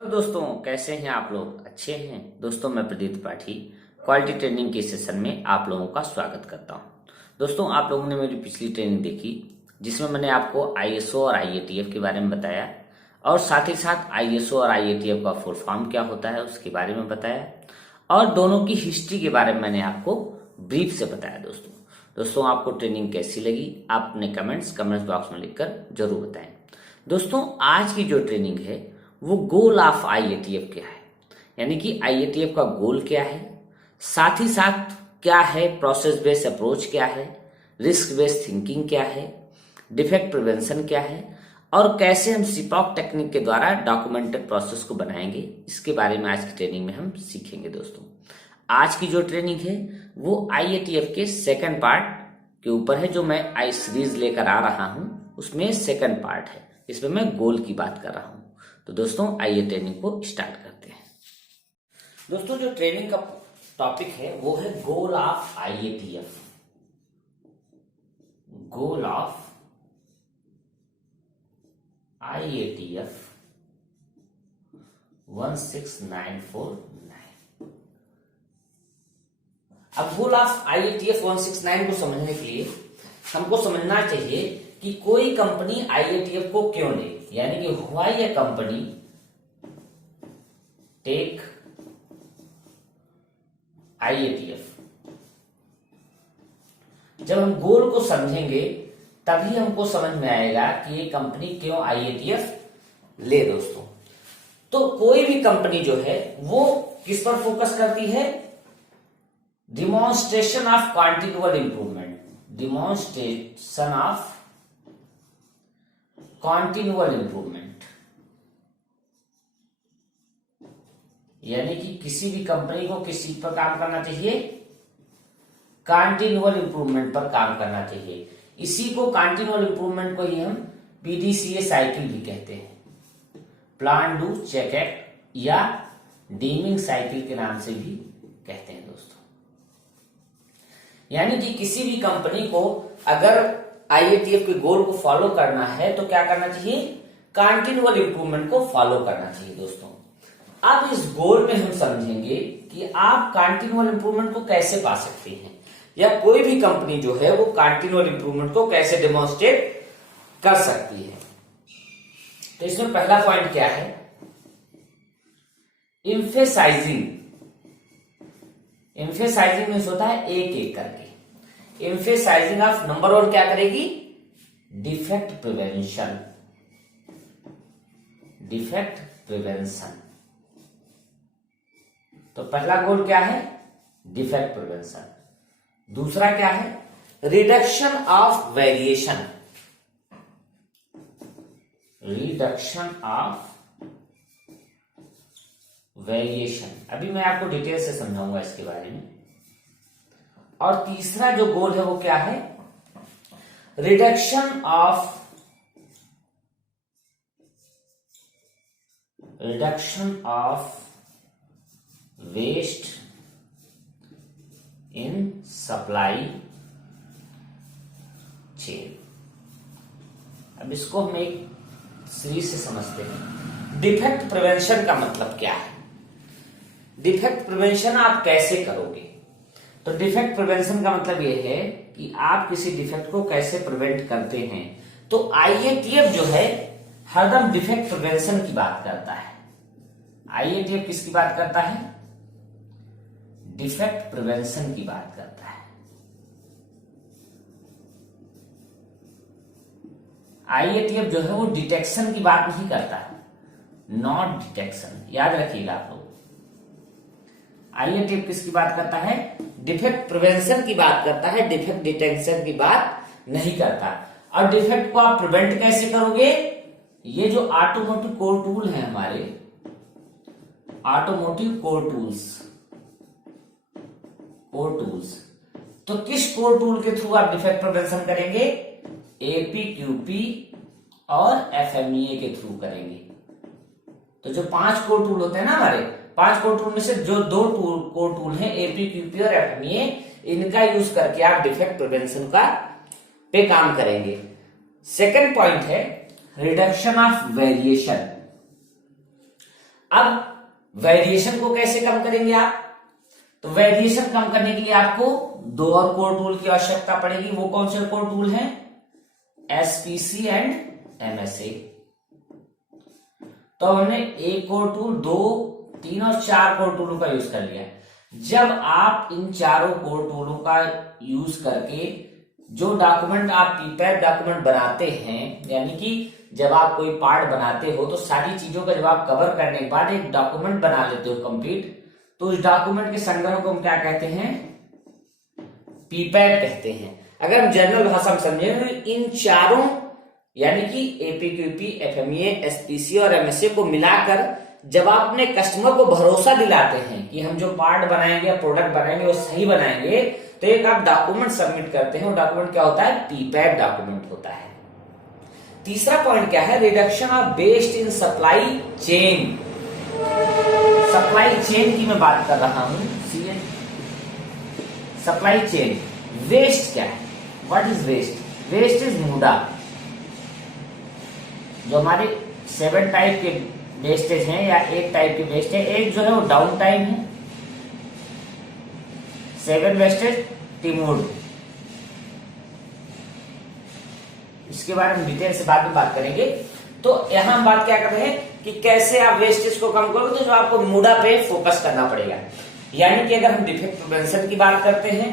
तो दोस्तों कैसे हैं आप लोग? अच्छे हैं दोस्तों। मैं प्रदीप त्रिपाठी क्वालिटी ट्रेनिंग के सेशन में आप लोगों का स्वागत करता हूं। दोस्तों आप लोगों ने मेरी पिछली ट्रेनिंग देखी जिसमें मैंने आपको आईएसओ और आईएटीएफ के बारे में बताया और साथ ही साथ आईएसओ और आईएटीएफ का फुल फॉर्म क्या होता है उसके बारे में बताया और दोनों की हिस्ट्री के बारे में मैंने आपको ब्रीफ से बताया। दोस्तों आपको ट्रेनिंग कैसी लगी आप अपने कमेंट्स बॉक्स में लिखकर जरूर बताएं। दोस्तों आज की जो ट्रेनिंग है वो गोल ऑफ आईएटीएफ क्या है, यानी कि आईएटीएफ का गोल क्या है, साथ ही साथ क्या है प्रोसेस बेस्ड अप्रोच क्या है, रिस्क बेस्ड थिंकिंग क्या है, डिफेक्ट प्रिवेंशन क्या है और कैसे हम सिपॉक टेक्निक के द्वारा डॉक्यूमेंटेड प्रोसेस को बनाएंगे, इसके बारे में आज की ट्रेनिंग में हम सीखेंगे। दोस्तों आज की जो ट्रेनिंग है वो आईएटीएफ के सेकंड पार्ट के ऊपर है, जो मैं आई सीरीज लेकर आ रहा हूं उसमें सेकंड पार्ट है, इसमें मैं गोल की बात कर रहा हूं। तो दोस्तों आइए ट्रेनिंग को स्टार्ट करते हैं। दोस्तों जो ट्रेनिंग का टॉपिक है वो है गोल ऑफ आईएटीएफ। Goal of आईएटीएफ 16949। अब गोल ऑफ आईएटीएफ 169 को समझने के लिए हमको समझना चाहिए कि कोई कंपनी आईएटीएफ को क्यों ले, यानी कि व्हाई ए कंपनी टेक आईएटीएफ। जब हम गोल को समझेंगे तभी हमको समझ में आएगा कि ये कंपनी क्यों आईएटीएफ ले। दोस्तों तो कोई भी कंपनी जो है वो किस पर फोकस करती है? Demonstration of continual improvement, demonstration of continual improvement, यानी कि किसी भी कंपनी को किस चीज पर काम करना चाहिए? कॉन्टिन्यूअल इंप्रूवमेंट पर काम करना चाहिए। इसी को कॉन्टिन्यूअल इंप्रूवमेंट को ही हम पीडीसीए साइकिल भी कहते हैं, प्लान डू चेक एक्ट या डीमिंग साइकिल के नाम से भी कहते हैं। दोस्तों यानी कि किसी भी कंपनी को अगर आईएटीएफ के गोल को फॉलो करना है तो क्या करना चाहिए? कॉन्टिन्यूअल इंप्रूवमेंट को फॉलो करना चाहिए। दोस्तों अब इस गोल में हम समझेंगे कि आप कॉन्टिन्यूअल इंप्रूवमेंट को कैसे पा सकते हैं, या कोई भी कंपनी जो है वो कॉन्टिन्यूअल इंप्रूवमेंट को कैसे डेमोन्स्ट्रेट कर सकती है। तो इसमें पहला पॉइंट क्या है? एम्फेसाइजिंग। एम्फेसाइजिंग मीन्स होता है एक एक करके। एम्फेसाइजिंग ऑफ नंबर वन क्या करेगी? Defect prevention, defect prevention. तो पहला गोल क्या है? Defect prevention. दूसरा क्या है? Reduction of variation, reduction of variation. अभी मैं आपको डिटेल से समझाऊंगा इसके बारे में। और तीसरा जो गोल है वो क्या है? Reduction of waste in supply chain. अब इसको हम एक सीरीज से समझते हैं। डिफेक्ट प्रिवेंशन का मतलब क्या है? डिफेक्ट प्रिवेंशन आप कैसे करोगे? तो डिफेक्ट प्रिवेंशन का मतलब यह है कि आप किसी डिफेक्ट को कैसे प्रिवेंट करते हैं। तो आईएटीएफ जो है हरदम डिफेक्ट प्रिवेंशन की बात करता है। आईएटीएफ किसकी बात करता है? डिफेक्ट प्रिवेंशन की बात करता है। आईएटीएफ जो है वो डिटेक्शन की बात नहीं करता है, नॉट डिटेक्शन। याद रखिएगा आप लोग, आईएटीएफ किसकी बात करता है? डिफेक्ट प्रिवेंशन की बात करता है, डिफेक्ट डिटेक्शन की बात नहीं करता। और डिफेक्ट को आप प्रिवेंट कैसे करोगे? ये जो ऑटोमोटिव कोर टूल है हमारे, ऑटोमोटिव कोर टूल्स, तो किस कोर टूल के थ्रू आप डिफेक्ट प्रिवेंशन करेंगे? एपीक्यूपी और एफएमईए के थ्रू करेंगे। तो जो 5 कोर टूल होते हैं ना हमारे, 5 कोर टूल में से जो 2 कोर टूल हैं एपीक्यूपी और एफएमईए, इनका यूज करके आप डिफेक्ट प्रिवेंशन का पे काम करेंगे। सेकंड पॉइंट है रिडक्शन ऑफ वेरिएशन। अब वेरिएशन को कैसे कम करेंगे आप? तो वेरिएशन कम करने के लिए आपको दो और कोर टूल की आवश्यकता पड़ेगी। वो कौन से कोर टूल हैं? SPC and MSA. तो हमने एक कोर टूल, दो, तीन और चार कोर टूलों का यूज कर लिया। जब आप इन चारों कोर टूलों का यूज करके जो डॉक्यूमेंट आप पीपैप डॉक्यूमेंट बनाते हैं, यानी कि जब आप कोई पार्ट बनाते हो तो सारी चीजों का जब आप कवर करने के बाद एक डॉक्यूमेंट बना लेते हो कंप्लीट, तो उस डॉक्यूमेंट के संग्रह को हम क्या कहते हैं? पीपैप कहते हैं। अगर हम जनरल भाषा में समझे तो इन चारों यानी कि एपीक्यूपी, एफएमईए, एसपीसी और एमएसए को मिलाकर जब आप अपने कस्टमर को भरोसा दिलाते हैं कि हम जो पार्ट बनाएंगे या प्रोडक्ट बनाएंगे वो सही बनाएंगे, तो एक आप डॉक्यूमेंट सबमिट करते हैं। वो डॉक्यूमेंट क्या होता है? पीपैप डॉक्यूमेंट होता है। तीसरा पॉइंट क्या है? Reduction of waste in supply chain. Supply chain की मैं बात कर रहा हूं। सप्लाई चेन वेस्ट क्या है? What is waste? Waste is muda. जो हमारे 7 टाइप के वेस्टेज हैं या 1 टाइप के वेस्ट है, एक जो है वो डाउन टाइम है, 7 वेस्टेज टिमोड। इसके बारे में डिटेल से बाद में बात करेंगे। तो यहां हम बात क्या कर रहे हैं कि कैसे आप वेस्टेज को कम करोगे, तो जो आपको मुडा पे फोकस करना पड़ेगा। यानी कि अगर हम डिफेक्ट प्रिवेंशन की बात करते हैं,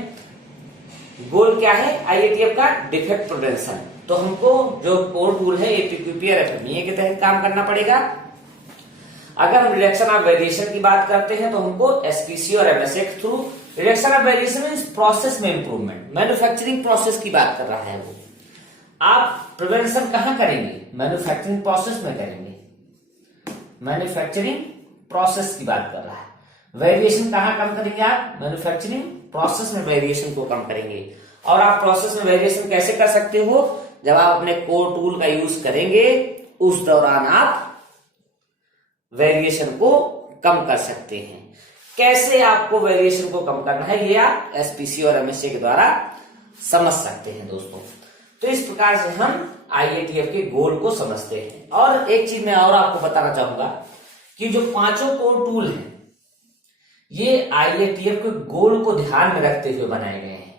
गोल क्या है आईएटीएफ का? Defect prevention. तो हमको जो कोर टूल है एपीक्यूपी और एफएमईए के तहत काम करना पड़ेगा। अगर हम रिडक्शन ऑफ वेरिएशन की बात करते हैं तो हमको एसपीसी और एमएसए के through. Reduction of variation means process में इंप्रूवमेंट, मैन्युफैक्चरिंग प्रोसेस की बात कर रहा है वो। आप प्रिवेंशन कहां करेंगे? मैन्युफैक्चरिंग प्रोसेस में करेंगे। मैन्युफैक्चरिंग प्रोसेस की बात कर रहा है। वेरिएशन कहां कम करेंगे आप? मैन्युफैक्चरिंग प्रोसेस में वेरिएशन को कम करेंगे। और आप प्रोसेस में वेरिएशन कैसे कर सकते हो? जब आप अपने कोर टूल का यूज करेंगे उस दौरान आप वेरिएशन को कम कर सकते हैं। कैसे आपको वेरिएशन को कम करना है, ये आप एसपीसी और एमएसए के द्वारा समझ सकते हैं दोस्तों। तो इस प्रकार से हम आईएटीएफ के गोल को समझते हैं। और एक चीज मैं और आपको बताना चाहूंगा कि जो पांचों कोर टूल हैं ये आईएटीएफ के गोल को ध्यान में रखते हुए बनाए गए हैं।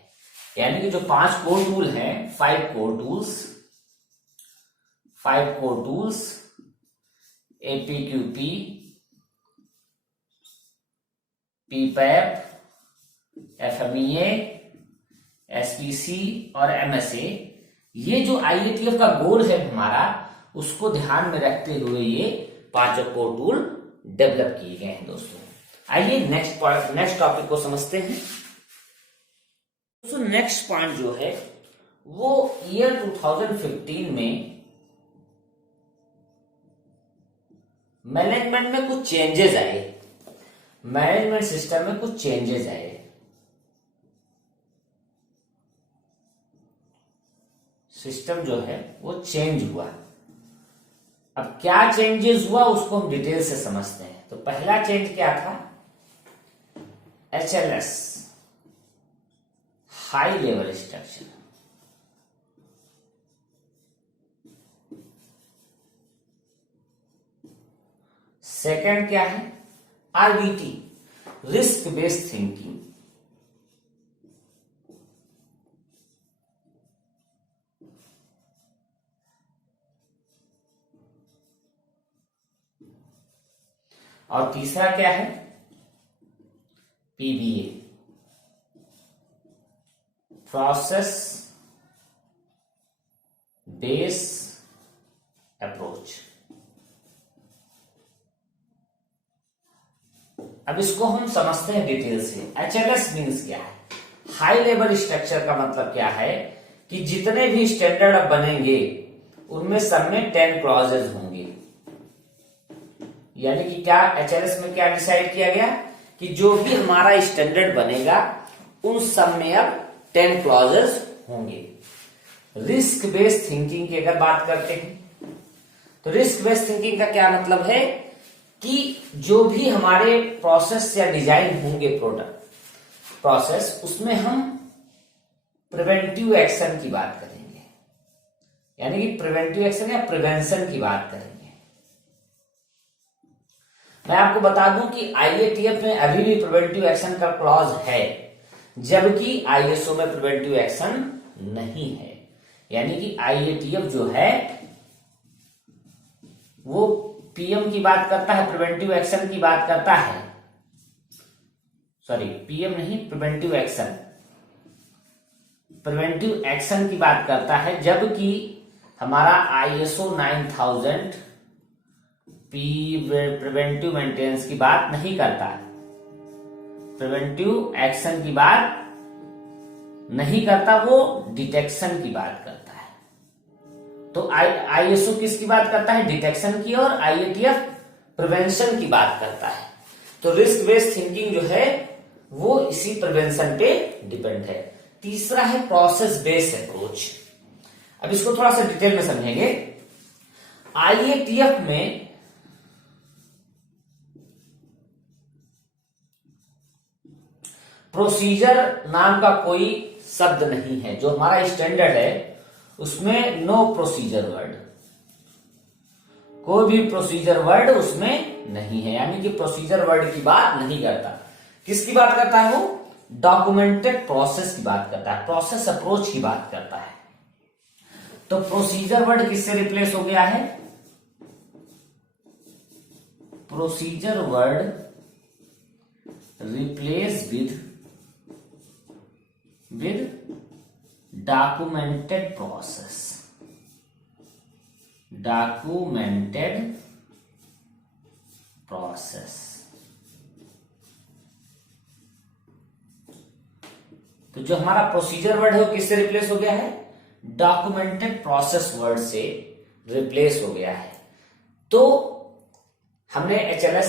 यानी कि जो 5 कोर टूल हैं, 5 कोर टूल्स, एपीक्यूपी, पीपैप, एफएमईए, एसपीसी और एमएसए, ये जो आईएटीएफ का गोल है हमारा, उसको ध्यान में रखते हुए ये 5 कोर टूल डेवलप किए गए हैं दोस्तों। आइए नेक्स्ट टॉपिक को समझते हैं। दोस्तों नेक्स्ट पॉइंट जो है वो ईयर 2015 में मैनेजमेंट में कुछ चेंजेस आए। मैनेजमेंट सिस्टम में कुछ चेंजेस आए। सिस्टम जो है वो चेंज हुआ। अब क्या चेंजेस हुआ उसको हम डिटेल से समझते हैं। तो पहला चेंज क्या था? एचएलएस, हाई लेवल स्ट्रक्चर। सेकंड क्या है? RBT, risk based thinking. और तीसरा क्या है? PBA, process base approach. अब इसको हम समझते हैं डिटेल से। एचएलएस मीन्स क्या है? हाई लेवल स्ट्रक्चर का मतलब क्या है कि जितने भी स्टैंडर्ड अब बनेंगे उनमें सब में 10 क्लॉजेज होंगे। यानी कि क्या एचएलएस में क्या डिसाइड किया गया कि जो भी हमारा स्टैंडर्ड बनेगा उन सब में अब 10 क्लॉजेज होंगे। रिस्क बेस्ड थिंकिंग की अगर बात करते हैं तो रिस्क बेस्ड थिंकिंग का क्या मतलब है कि जो भी हमारे प्रोसेस या डिजाइन होंगे प्रोडक्ट प्रोसेस, उसमें हम प्रिवेंटिव एक्शन की बात करेंगे। यानी कि प्रिवेंटिव एक्शन या प्रिवेंशन की बात करेंगे। मैं आपको बता दूं कि आईएटीएफ में अभी भी प्रिवेंटिव एक्शन का क्लॉज है, जबकि आईएसओ में प्रिवेंटिव एक्शन नहीं है। यानी कि आईएटीएफ जो है वो पीएम की बात करता है, प्रिवेंटिव एक्शन की बात करता है, सॉरी पीएम नहीं, प्रिवेंटिव एक्शन की बात करता है, जबकि हमारा आईएसओ 9000 प्रिवेंटिव मेंटेनेंस की बात नहीं करता है, प्रिवेंटिव एक्शन की बात नहीं करता, वो डिटेक्शन की बात करता है। तो आईएसओ किसकी बात करता है? डिटेक्शन की, और आईएटीएफ प्रिवेंशन की बात करता है। तो रिस्क बेस्ड थिंकिंग जो है वो इसी प्रिवेंशन पे डिपेंड है। तीसरा है प्रोसेस बेस्ड अप्रोच। अब इसको थोड़ा सा डिटेल में समझेंगे। आईएटीएफ में प्रोसीजर नाम का कोई शब्द नहीं है। जो हमारा स्टैंडर्ड है उसमें नो प्रोसीजर वर्ड, कोई भी प्रोसीजर वर्ड उसमें नहीं है, यानी कि प्रोसीजर वर्ड की बात नहीं करता। किसकी बात करता है? वो डॉक्यूमेंटेड प्रोसेस की बात करता है, प्रोसेस अप्रोच की बात करता है। तो प्रोसीजर वर्ड किससे रिप्लेस हो गया है? Procedure word replace with documented process, documented process. तो जो हमारा प्रोसीजर वर्ड है वो किससे रिप्लेस हो गया है? डॉक्यूमेंटेड प्रोसेस वर्ड से रिप्लेस हो गया है। तो हमने एचएलएस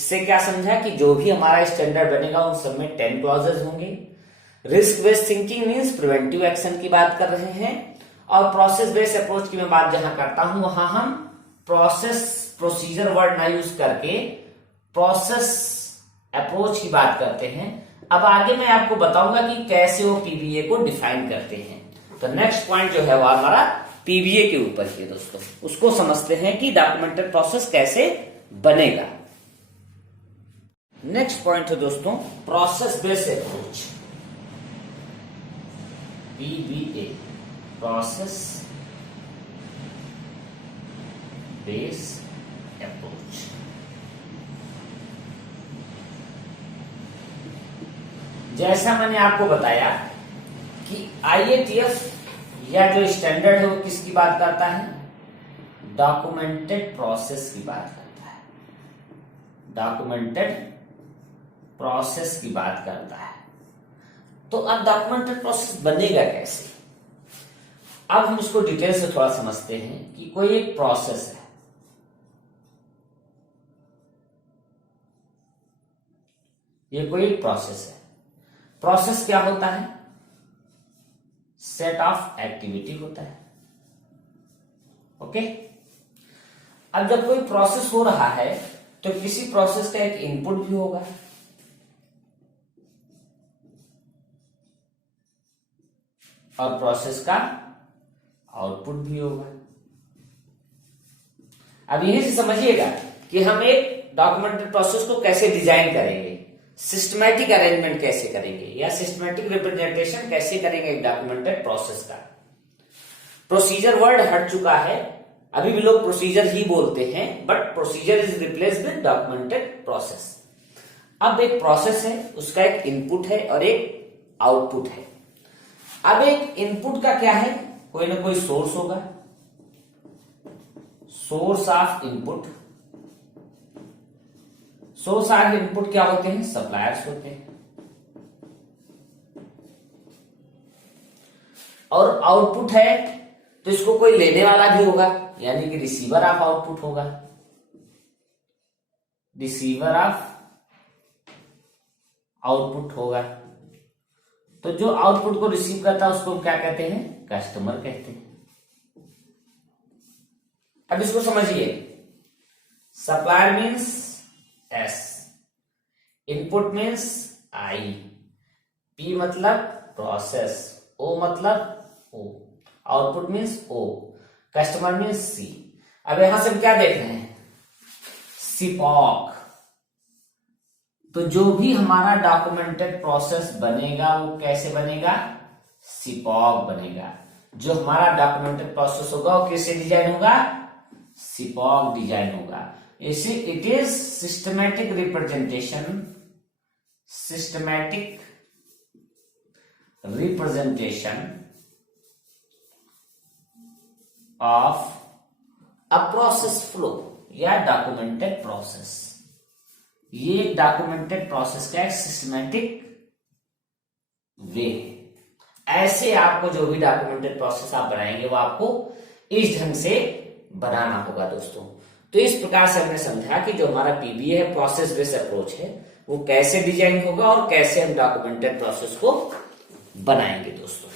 से क्या समझा कि जो भी हमारा स्टैंडर्ड बनेगा उन सब में 10 क्लॉजेस होंगे। Risk based thinking means preventive action की बात कर रहे हैं, और प्रोसेस बेस्ड अप्रोच की मैं बात जहां करता हूं वहां हम प्रोसीजर वर्ड ना यूज करके प्रोसेस अप्रोच की बात करते हैं। अब आगे मैं आपको बताऊंगा कि कैसे वो पीबीए को डिफाइन करते हैं। तो नेक्स्ट पॉइंट जो है वो हमारा पीबीए के ऊपर ही है दोस्तों, उसको समझते हैं कि डॉक्यूमेंटेड प्रोसेस कैसे बनेगा। नेक्स्ट पॉइंट है दोस्तों process based approach, PBA, process based approach. जैसा मैंने आपको बताया कि आईएटीएफ या जो स्टैंडर्ड है वो किसकी बात करता है? डॉक्यूमेंटेड प्रोसेस की बात करता है, डॉक्यूमेंटेड प्रोसेस की बात करता है। तो अब डॉक्यूमेंटेड प्रोसेस बनेगा कैसे? अब हम इसको डिटेल से थोड़ा समझते हैं कि कोई एक प्रोसेस है, ये कोई एक प्रोसेस है। प्रोसेस क्या होता है? सेट ऑफ एक्टिविटी होता है। ओके, अब जब कोई प्रोसेस हो रहा है तो किसी प्रोसेस का एक इनपुट भी होगा, और प्रोसेस का आउटपुट भी होगा। अब यहीं से समझिएगा कि हम एक डॉक्यूमेंटेड प्रोसेस को कैसे डिजाइन करेंगे, सिस्टमैटिक अरेंजमेंट कैसे करेंगे, या सिस्टमैटिक रिप्रेजेंटेशन कैसे करेंगे एक डॉक्यूमेंटेड प्रोसेस का। प्रोसीजर वर्ड हट चुका है, अभी भी लोग प्रोसीजर ही बोलते हैं, but procedure is replaced with documented process. अब एक प्रोसेस है, उसका एक इनपुट है और एक आउटपुट है। अब एक इनपुट का क्या है? कोई ना कोई सोर्स होगा, source of input. Source of input क्या होते हैं? सप्लायर्स होते हैं। और आउटपुट है तो इसको कोई लेने वाला भी होगा, यानी कि रिसीवर ऑफ आउटपुट होगा, रिसीवर ऑफ आउटपुट होगा। तो जो आउटपुट को रिसीव करता है उसको क्या कहते हैं? कस्टमर कहते हैं। अब इसको समझिए, supplier means S, input means I, P मतलब प्रोसेस, ओ मतलब O, output means O, customer means C. अब यहां से हम क्या देख रहे हैं? सिपॉक, तो जो भी हमारा डॉक्यूमेंटेड प्रोसेस बनेगा वो कैसे बनेगा, सिपॉग बनेगा। जो हमारा डॉक्यूमेंटेड प्रोसेस होगा वो कैसे डिजाइन होगा, सिपॉग डिजाइन होगा। इसे it is systematic representation, systematic representation of a process flow या डॉक्यूमेंटेड प्रोसेस। ये डॉक्यूमेंटेड प्रोसेस का एक सिस्टमैटिक वे है। ऐसे आपको जो भी डॉक्यूमेंटेड प्रोसेस आप बनाएंगे वो आपको इस ढंग से बनाना होगा दोस्तों। तो इस प्रकार से हमने समझा कि जो हमारा पीबीए है, प्रोसेस बेस्ड अप्रोच है, वो कैसे डिजाइन होगा और कैसे हम डॉक्यूमेंटेड प्रोसेस को बनाएंगे दोस्तों।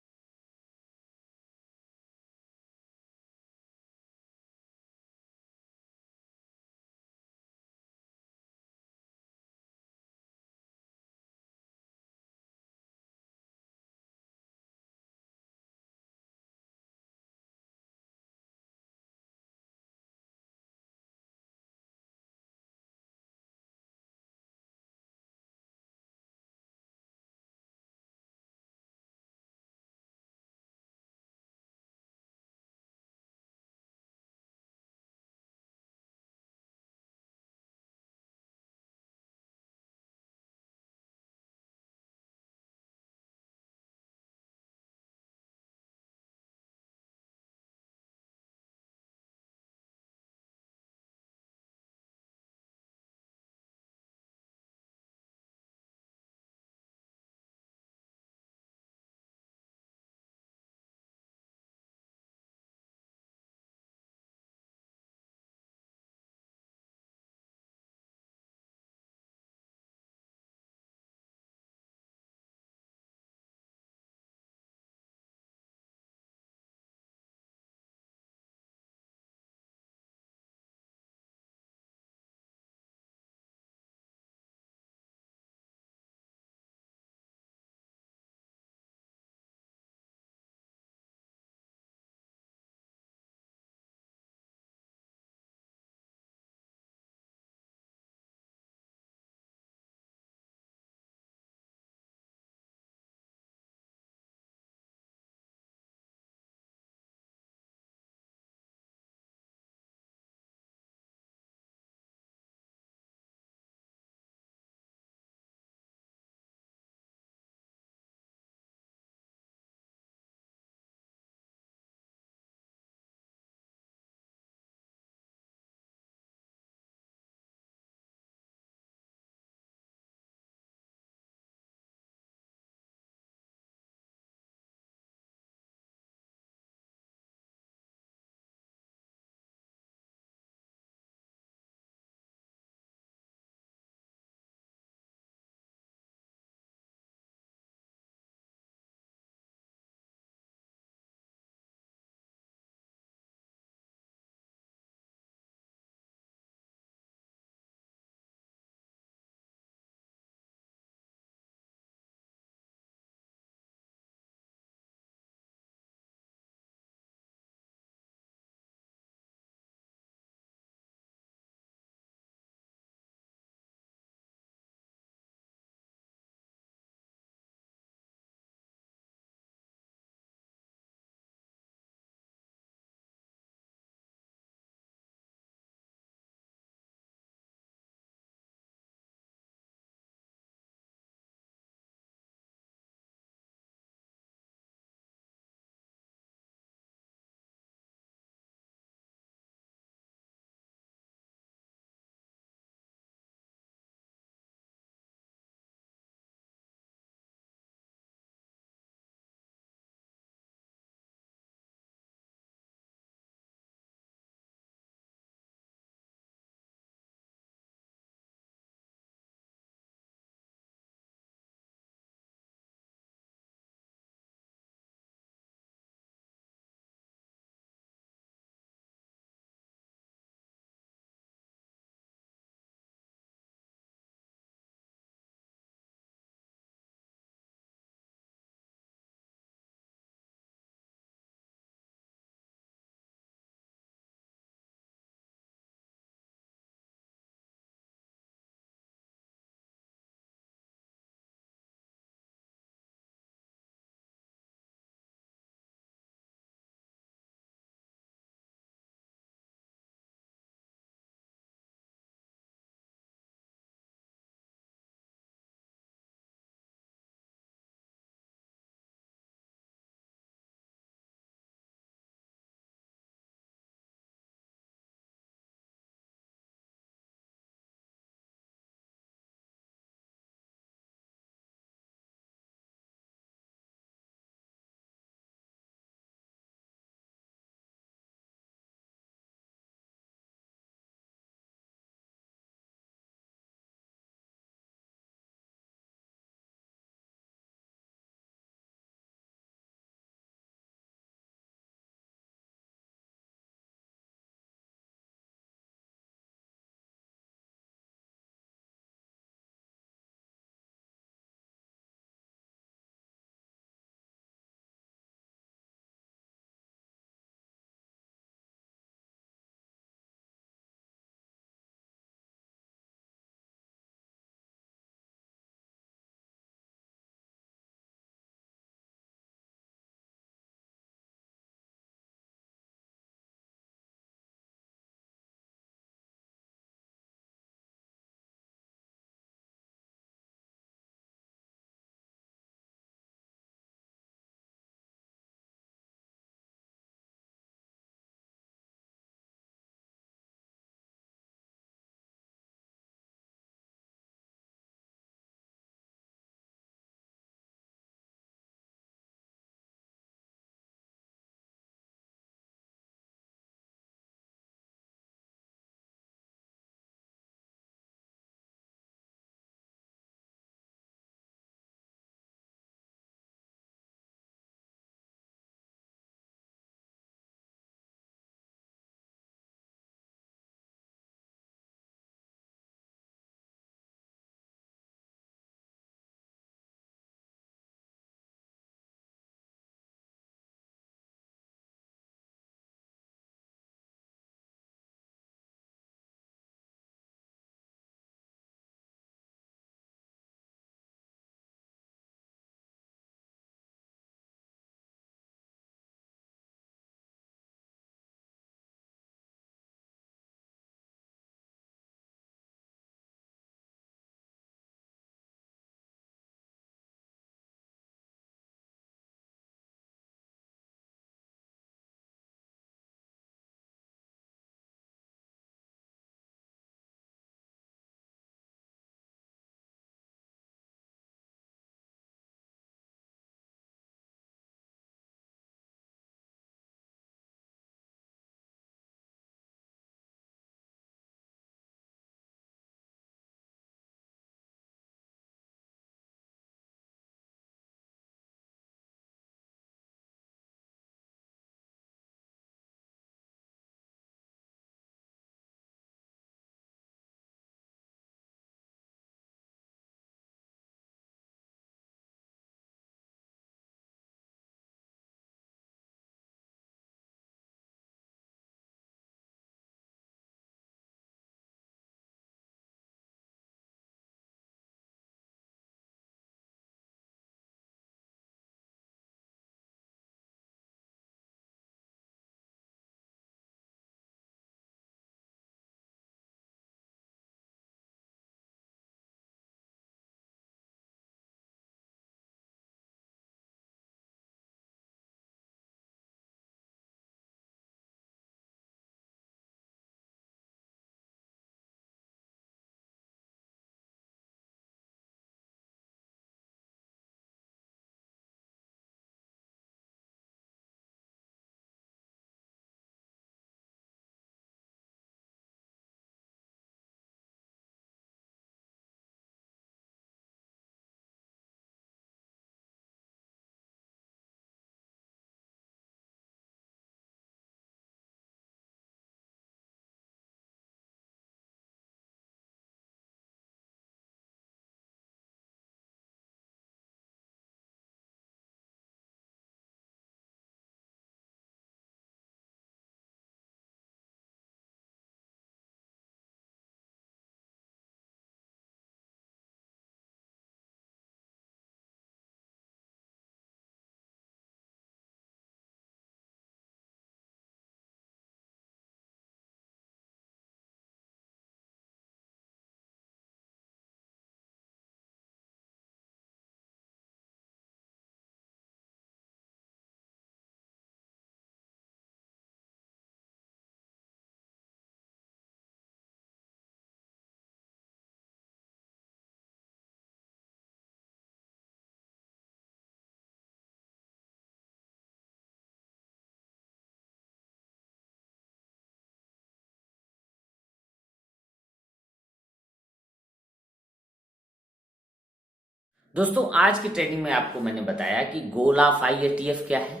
दोस्तों आज की ट्रेनिंग में आपको मैंने बताया कि गोल ऑफ IATF क्या है,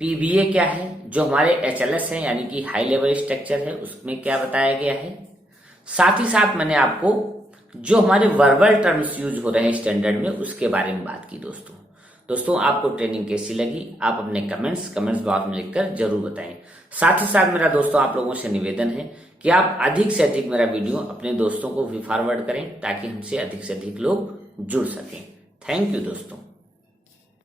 PBA क्या है, जो हमारे HLS है यानी कि हाई लेवल स्ट्रक्चर है उसमें क्या बताया गया है। साथ ही साथ मैंने आपको जो हमारे वर्बल टर्म्स यूज हो रहे हैं स्टैंडर्ड में उसके बारे में बात की। दोस्तों आपको ट्रेनिंग कैसी लगी आप अपने कमेंट्स बॉक्स में लिखकर जरूर बताएं। साथ ही साथ मेरा दोस्तों आप लोगों से निवेदन है कि आप अधिक से अधिक मेरा वीडियो अपने दोस्तों को भी फॉरवर्ड करें ताकि हमसे अधिक से अधिक लोग जुड़ सकें। थैंक यू दोस्तों।